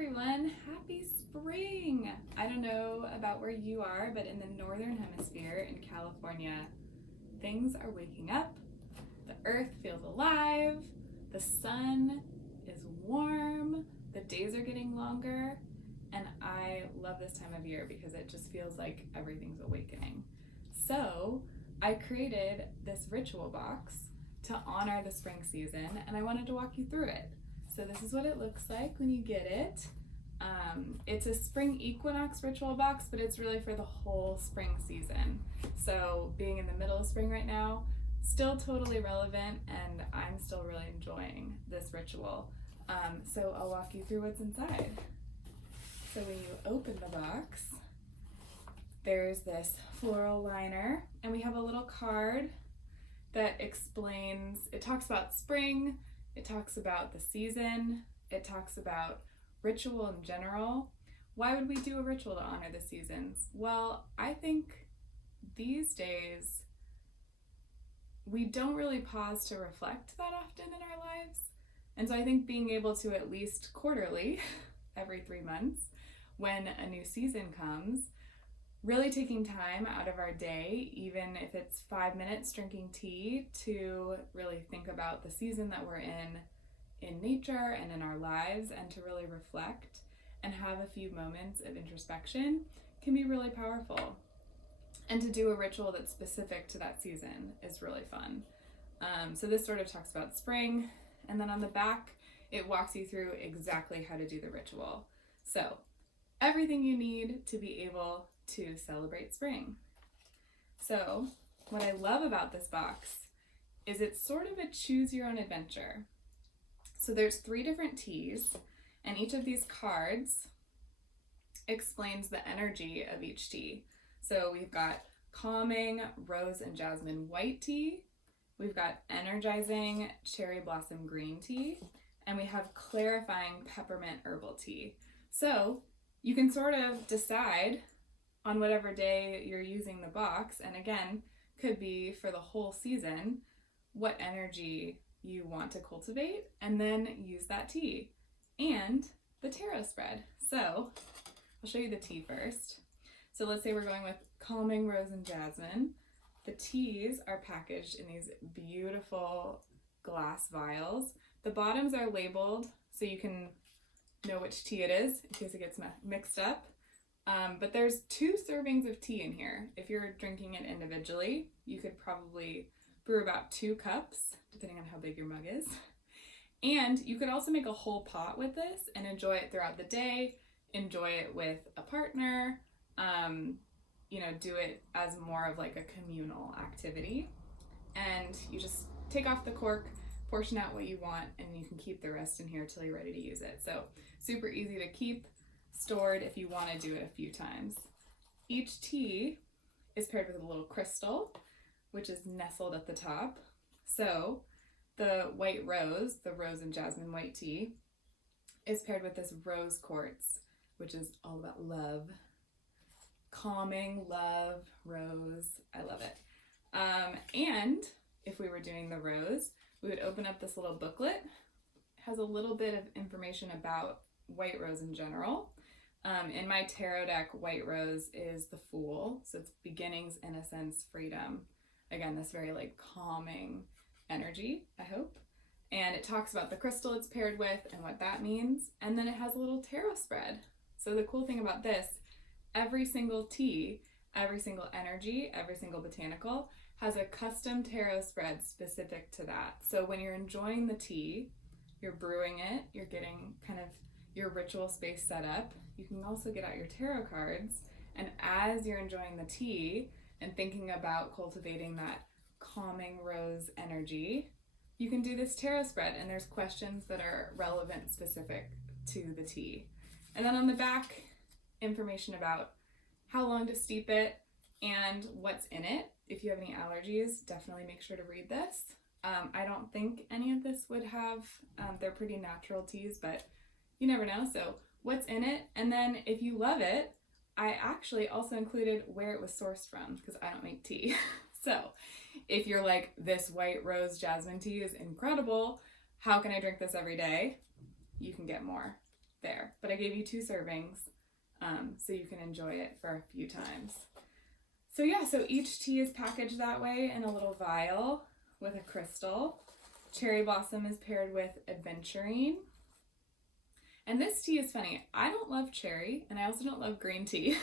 everyone, happy spring! I don't know about where you are, but in the northern hemisphere in California, things are waking up, the earth feels alive, the sun is warm, the days are getting longer, and I love this time of year because it just feels like everything's awakening. So I created this ritual box to honor the spring season, and I wanted to walk you through it. So this is what it looks like when you get it. It's a spring equinox ritual box, but it's really for the whole spring season. So being in the middle of spring right now, still totally relevant, and I'm still really enjoying this ritual. So I'll walk you through what's inside. So when you open the box, there's this floral liner, and we have a little card that explains, it talks about spring, it talks about the season, it talks about ritual in general. Why would we do a ritual to honor the seasons? Well, I think these days we don't really pause to reflect that often in our lives. And so I think being able to at least quarterly, every 3 months, when a new season comes, really taking time out of our day, even if it's 5 minutes drinking tea, to really think about the season that we're in nature and in our lives, and to really reflect and have a few moments of introspection can be really powerful. And to do a ritual that's specific to that season is really fun. So this sort of talks about spring, and then on the back, it walks you through exactly how to do the ritual. So everything you need to be able to celebrate spring. So what I love about this box is it's sort of a choose your own adventure. So there's 3 different teas, and each of these cards explains the energy of each tea. So we've got calming rose and jasmine white tea, we've got energizing cherry blossom green tea, and we have clarifying peppermint herbal tea. So you can sort of decide on whatever day you're using the box, and again, could be for the whole season, what energy you want to cultivate, and then use that tea. And the tarot spread. So I'll show you the tea first. So let's say we're going with calming rose and jasmine. The teas are packaged in these beautiful glass vials. The bottoms are labeled so you can know which tea it is in case it gets mixed up. But there's 2 servings of tea in here. If you're drinking it individually, you could probably brew about 2 cups, depending on how big your mug is. And you could also make a whole pot with this and enjoy it throughout the day, enjoy it with a partner, do it as more of like a communal activity. And you just take off the cork, portion out what you want, and you can keep the rest in here till you're ready to use it. So super easy to keep stored if you want to do it a few times. Each tea is paired with a little crystal, which is nestled at the top. So the white rose, the rose and jasmine white tea, is paired with this rose quartz, which is all about love. Calming, love, rose, I love it. And if we were doing the rose, we would open up this little booklet. It has a little bit of information about white rose in general. In my tarot deck, white rose is the Fool, so it's beginnings, innocence, freedom. Again, this very like calming energy, I hope. And it talks about the crystal it's paired with and what that means. And then it has a little tarot spread. So the cool thing about this, every single tea, every single energy, every single botanical has a custom tarot spread specific to that. So when you're enjoying the tea, you're brewing it, you're getting kind of your ritual space set up, you can also get out your tarot cards, and as you're enjoying the tea and thinking about cultivating that calming rose energy, you can do this tarot spread, and there's questions that are relevant specific to the tea. And then on the back, information about how long to steep it and what's in it. If you have any allergies, definitely make sure to read this. I don't think any of this would have, they're pretty natural teas, but you never know. So what's in it, and then if you love it, I actually also included where it was sourced from, because I don't make tea. So if you're like, this white rose jasmine tea is incredible, how can I drink this every day? You can get more. there. But I gave you 2 servings, so you can enjoy it for a few times. So yeah, so each tea is packaged that way in a little vial with a crystal. Cherry blossom is paired with aventurine. And this tea is funny. I don't love cherry, and I also don't love green tea.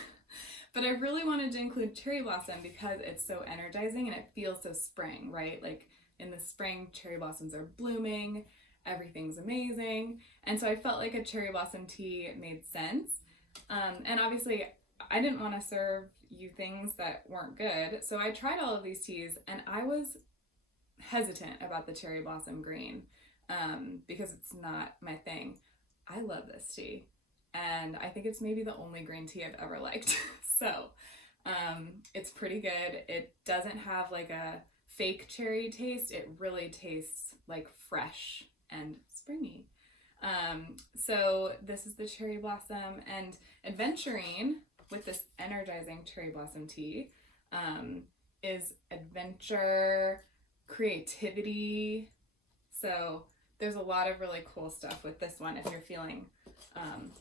But I really wanted to include cherry blossom because it's so energizing and it feels so spring, right? Like in the spring, cherry blossoms are blooming, everything's amazing. And so I felt like a cherry blossom tea made sense. And obviously, I didn't want to serve you things that weren't good. So I tried all of these teas and I was hesitant about the cherry blossom green because it's not my thing. I love this tea. And I think it's maybe the only green tea I've ever liked. So it's pretty good. It doesn't have like a fake cherry taste. It really tastes like fresh and springy. So this is the cherry blossom, and aventurine with this energizing cherry blossom tea is adventure, creativity. So there's a lot of really cool stuff with this one if you're feeling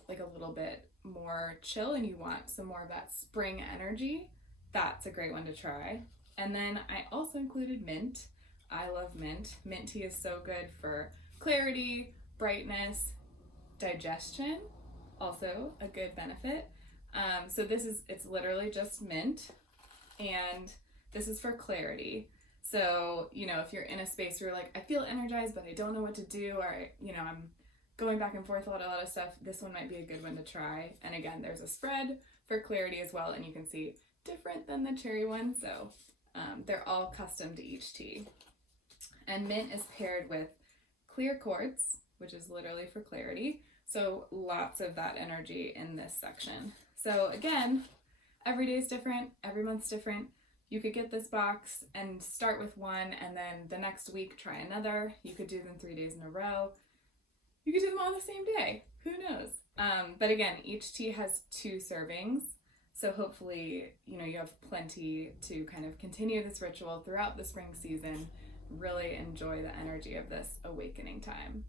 like a little bit more chill and you want some more of that spring energy. That's a great one to try. And then I also included mint. I love mint. Mint tea is so good for clarity, brightness, digestion, also a good benefit. So it's literally just mint, and this is for clarity. So, if you're in a space where you're like, I feel energized, but I don't know what to do, or, I'm going back and forth about a lot of stuff, this one might be a good one to try. And again, there's a spread for clarity as well, and you can see different than the cherry one. So they're all custom to each tea. And mint is paired with clear quartz, which is literally for clarity. So lots of that energy in this section. So again, every day is different, every month's different. You could get this box and start with one, and then the next week try another. You could do them 3 days in a row. You could do them all the same day. Who knows? But again, each tea has 2 servings. So hopefully, you have plenty to kind of continue this ritual throughout the spring season. Really enjoy the energy of this awakening time.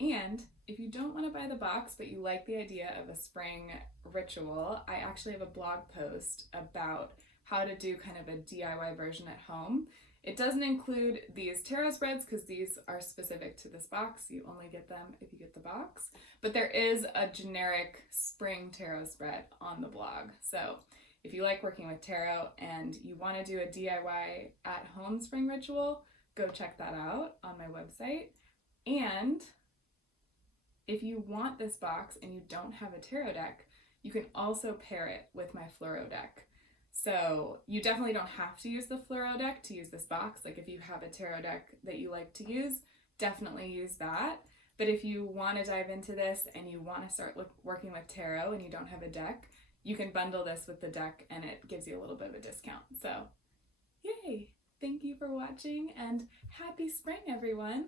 And if you don't want to buy the box, but you like the idea of a spring ritual, I actually have a blog post about how to do kind of a DIY version at home. It doesn't include these tarot spreads because these are specific to this box. You only get them if you get the box. But there is a generic spring tarot spread on the blog. So if you like working with tarot and you want to do a DIY at home spring ritual, go check that out on my website. And if you want this box and you don't have a tarot deck, you can also pair it with my fluoro deck. So you definitely don't have to use the fluoro deck to use this box. Like if you have a tarot deck that you like to use, definitely use that. But if you want to dive into this and you want to start working with tarot and you don't have a deck, you can bundle this with the deck and it gives you a little bit of a discount. So yay! Thank you for watching and happy spring, everyone!